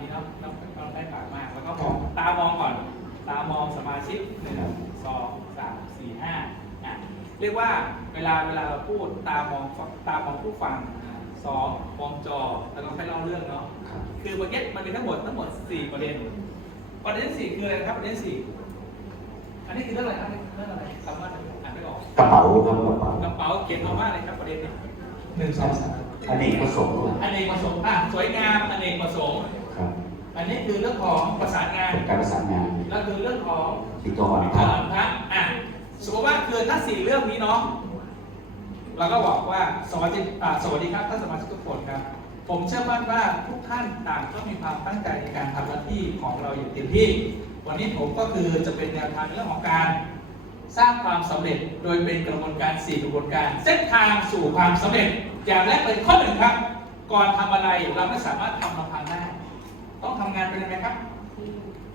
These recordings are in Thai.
นี้เนาะต้องต้องได้ปากมาก แล้วก็มองตามองก่อน ตามองสมาชิกหนึ่งสองสามสี่ห้าอะเรียกว่าเวลาเวลาเราพูดตามองตามองผู้ฟังสองมองจอแล้วก็ค่อยเล่าเรื่องเนาะครับคือเมื่อกี้มันมีทั้งหมดทั้งหมดสี่ประเด็นประเด็นสี่คืออะไรนะครับประเด็นสี่อันนี้คือเรื่องอะไรครับเรื่องอะไรคำว่าอ่านไม่ออกกระเป๋าครับกระเป๋ากระเป๋าเขียนเอาว่าอะไรครับประเด็นนี้หนึ่งสองสามอเนกประสงค์ครับอเนกประสงค์อะสวยงามอเนกประสงค์ ครับอันนี้คือเรื่องของประสานงานเป็นการประสานงานแล้วคือเรื่องของติดต่ออ่อนขคอรับงพระอะสมมติว่าคือถ้าสี่เรื่องนี้เนาะเราก็บอกว่าสวัสดีอ่าสวัสดีครับท่านสมาชิกทุกคนครับ ผมเชื่อมั่นว่าทุกท่านต่างก็มีความตั้งใจในการทำหน้าที่ของเราอย่างเต็มที่ วันนี้ผมก็คือจะเป็นแนวทางเรื่องของการ สร้างความสำเร็จโดยเป็นกระบวนการ 4 กระบวนการ เส้นทางสู่ความสำเร็จ อย่างแรกเลยข้อหนึ่งครับ ก่อนทำอะไรเราไม่สามารถทำลำพังได้ ต้องทำงานเป็นยังไงครับ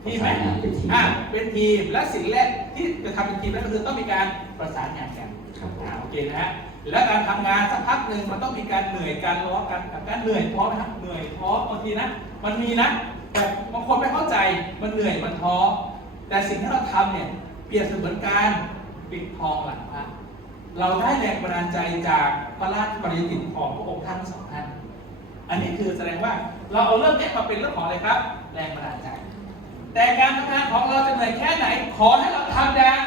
ทีมไหมประสานงานเป็นทีมอะเป็นทีมและสิ่งแรกที่จะทำเป็นทีมนั่นก็คือต้องมีการประสานงานกันครับผมอ่าโอเคนะฮะและการทำงานสักพักหนึ่งมันต้องมีการเหนื่อยการล้อกันการเหนื่อยท้อนะครับเหนื่อยท้อบางทีนะมันมีนะแต่บางคนไม่เข้าใจมันเหนื่อยมันท้อแต่สิ่งที่เราทำเนี่ยเปรียบเสมือนการปิดทองหลังพระเราได้แรงบันดาลใจจากพระราชปริยติของพระองค์ท่านทั้งสองท่าน อันนี้คือแสดงว่าเราเอาเรื่องนี้มาเป็นเรื่องของอะไรครับ แรงบันดาลใจ แต่การทำงานของเราจะเหนื่อยแค่ไหน ขอให้เราทำอย่าง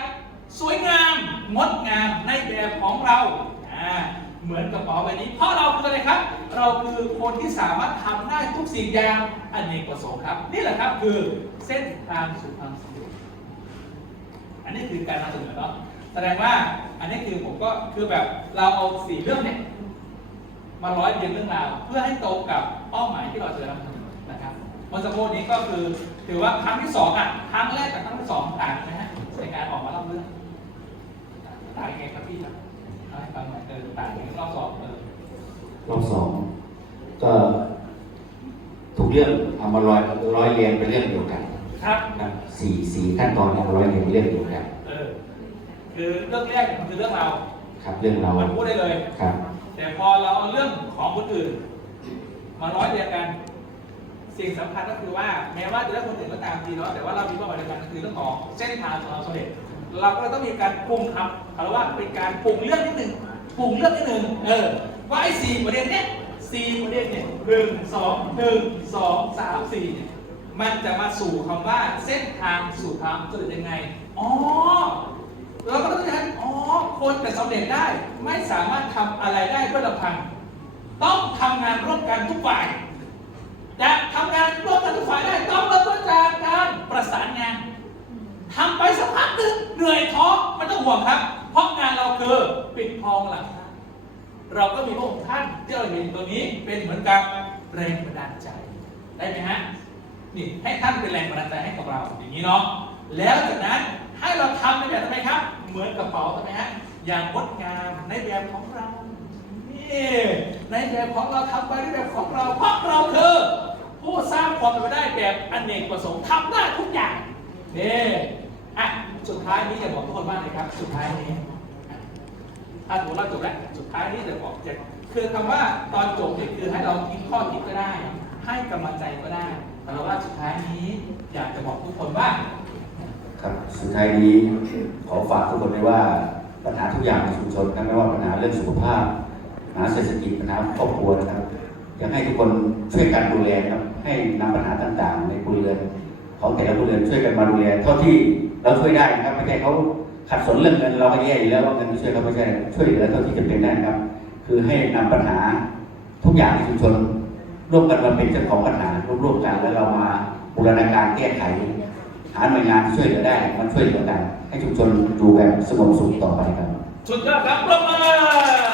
สวยงาม งดงามในแบบของเราอ่าเหมือนกระเป๋าใบนี้ เพราะเราคืออะไรครับ เราคือคนที่สามารถทำได้ทุกสิ่งอย่างอเนกประสงค์ครับ นี่แหละครับคือเส้นทางสู่ความสำเร็จอันนี้คือการนำเสนอเนาะแสดงว่าอันนี้คือผมก็คือแบบเราเอาสี่เรื่องเนี่ย มาร้อยเรียงเรื่องราว เพื่อให้ตรงกับเป้าหมายที่เราจะนำเสนอนะครับเมื่อสักครู่นี้ก็คือถือว่าครั้งที่สองอะครั้งแรกกับครั้งที่สองต่างกันนะฮะในการออกมาเล่าเรื่องต่างยังไงครับพี่ครับเอาให้ฟังหน่อยเออต่างกันรอบสองเออรอบสองก็ทุกเรื่องเอามาร้อยร้อยเรียงเป็นเรื่องเดียวกันครับครับสี่สี่ขั้นตอนเนี่ยมาร้อยเรียงเป็นเรื่องเดียวกันเออคือเรื่องแรกมันคือเรื่องเราครับเรื่องเรามันพูดได้เลยครับ แต่พอเราเอาเรื่องของคนอื่น มาร้อยเรียงกัน สิ่งสำคัญก็คือว่าแม้ว่าจะเรื่องคนอื่นก็ตามทีเนาะแต่ว่าเรามีเป้าหมายเดียวกันก็คือเรื่องของเส้นทางของเราสำเร็จเราก็เลยต้องมีการปรุงครับเอาละว่าเป็นการปรุงเรื่องนิดหนึ่งปรุงเรื่องนิดหนึ่งเออว่าไอ้สี่ประเด็นเนี้ยสี่ประเด็นเนี่ยหนึ่งสองหนึ่งสองสามสี่เนี่ยมันจะมาสู่คำว่าเส้นทางสู่ความสำเร็จยังไง อ๋อ เราก็ต้องกา รอ๋อคนจะสำเร็จได้ไม่สามารถทำอะไรได้ด้วยลำพัง ต้องทำงานร่วมกันทุกฝ่าย จะทำงานร่วมกันทุกฝ่ายได้ต้องเริ่มต้นจากการประสานงานทำไปสักพักหนึ่งเหนื่อยท้อไม่ต้องห่วงครับ เพราะงานเราคือปิดทองหลังพระเราก็มีพระองค์ท่านที่เราเห็นตัวนี้เป็นเหมือนกับแรงบันดาลใจได้ไหมฮะนี่ให้ท่านเป็นแรงบันดาลใจให้กับเราอย่างนี้เนาะแล้วจากนั้นให้เราทำในแบบทำไมครับ เหมือนกระเป๋าทำไมฮะอย่างงดงามในแบบของเรานี่ในแบบของเราทำไปในแบบของเราเพราะเราคือผู้สร้างความเป็นไปได้แบบอเนกประสงค์ทำได้ทุกอย่างนี่อะสุดท้ายนี้จะบอกทุกคนว่าเลยครับ สุดท้ายนี้ถ้าถือว่าจบแล้วสุดท้ายนี้จะบอกจะคือคำว่าตอนจบเนี่ยคือให้เราคิดข้อคิดก็ได้ ให้กำลังใจก็ได้แต่เราว่าสุดท้ายนี้อยากจะบอกทุกคนว่า ครับสุดท้ายนี้ขอฝากทุกคนไว้ว่าปัญหาทุกอย่างในชุมชนนะไม่ว่าปัญหาเรื่องสุขภาพปัญหาเศรษฐกิจปัญหาครอบครัวนะครับอยากให้ทุกคนช่วยกันดูแลครับให้นำปัญหาต่างๆ ในครัวเรือนของแต่ละครัวเรือนช่วยกันมาดูแลเท่าที่เราช่วยได้นะครับไม่ใช่เขาขัดสนเรื่องเงินเราก็แย่อยู่แล้วว่าเงินม่ช่วยเขาไม่ใช่ช่วยเหลือเท่าที่จะเป็นได้นะครับ คือให้นำปัญหาทุกอย่างในชุมชนร่วมกันมาเป็นเจ้าของปัญหาร่วมๆกันแล้วเรามาบูรณาการแก้ไข หาหน่วยงานที่ช่วยเหลือได้มันช่วยเหลือกันให้ชุมชนอยู่แบบสงบสุขต่อไปครับสุดยอดครับปรบมือ